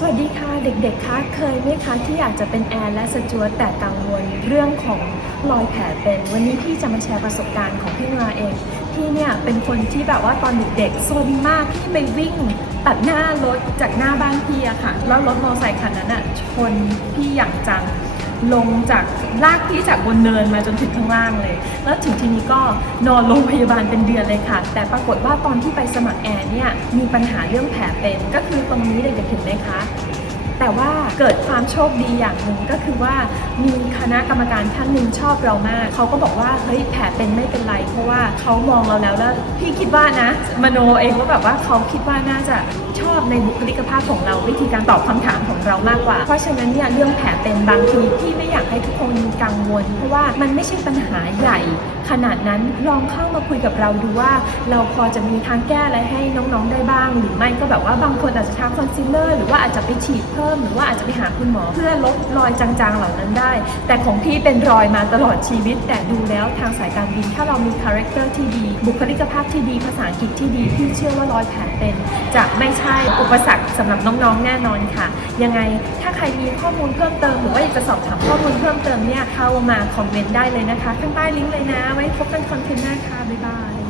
สวัสดีค่ะเด็กๆ คะเคยไหมคะที่อยากจะเป็นแอร์และสจวตแต่กังวลเรื่องของรอยแผลเป็น วันนี้พี่จะมาแชร์ประสบการณ์ของพี่มาเองพี่เนี่ยเป็นคนที่แบบว่าตอนเด็กๆซนมากที่ไปวิ่งตัดหน้ารถจากหน้าบ้านพี่อะค่ะ แล้วรถมอเตอร์ไซค์คันนั้นอะชนพี่อย่างจัง ลงจากลากพี่จากบนเนินมาจนถึงข้างล่างเลย แล้วถึงทีนี้ก็นอนโรงพยาบาลเป็นเดือนเลยค่ะ แต่ปรากฏว่าตอนที่ไปสมัครแอร์เนี่ยมีปัญหาเรื่องแผลเป็นก็คือตรงนี้เด็กๆเห็นไหมคะ แต่ว่าเกิดความโชคดีอย่างหนึ่งก็คือว่ามีคณะกรรมการท่านหนึ่งชอบเรามาก เขาก็บอกว่าเฮ้ยแผลเป็นไม่เป็นไร เพราะว่าเขามองเราแล้วแล้วพี่คิดว่านะ มโนเองว่าแบบว่าเขาคิดว่าน่าจะชอบในบุคลิกภาพของเราวิธีการตอบคำถามของเรามากกว่า เพราะฉะนั้นเนี่ยเรื่องแผลเป็นบางทีพี่ไม่อยากให้ทุกคนกังวล เพราะว่ามันไม่ใช่ปัญหาใหญ่ ขนาดนั้นลองเข้ามาคุยกับเราดูว่า เราพอจะมีทางแก้อะไรให้น้องๆได้บ้าง หรือไม่ก็แบบว่าบางคนอาจจะทาคอนซีลเลอร์หรือว่าอาจจะไปฉีดเพิ่มหรือว่าอาจจะไปหาคุณหมอ เพื่อลดรอยจางๆเหล่านั้นได้ แต่ของพี่เป็นรอยมาตลอดชีวิต แต่ดูแล้วทางสายการบิน ถ้าเรามีคาแรคเตอร์ที่ดี บุคลิกภาพที่ดีภาษาอังกฤษที่ดีพี่เชื่อว่ารอยแผลเป็น จะไม่ใช่อุปสรรคสำหรับน้องๆแน่นอนค่ะ ยังไงถ้าใครมีข้อมูลเพิ่มเติมหรือว่าอยากจะสอบถามข้อมูลเพิ่มเติมเนี่ยเข้ามาคอมเมนต์ได้เลยนะคะข้างใต้ลิงก์เลยนะ ไว้พบกันคอนเทนต์หน้าค่ะบ๊ายบาย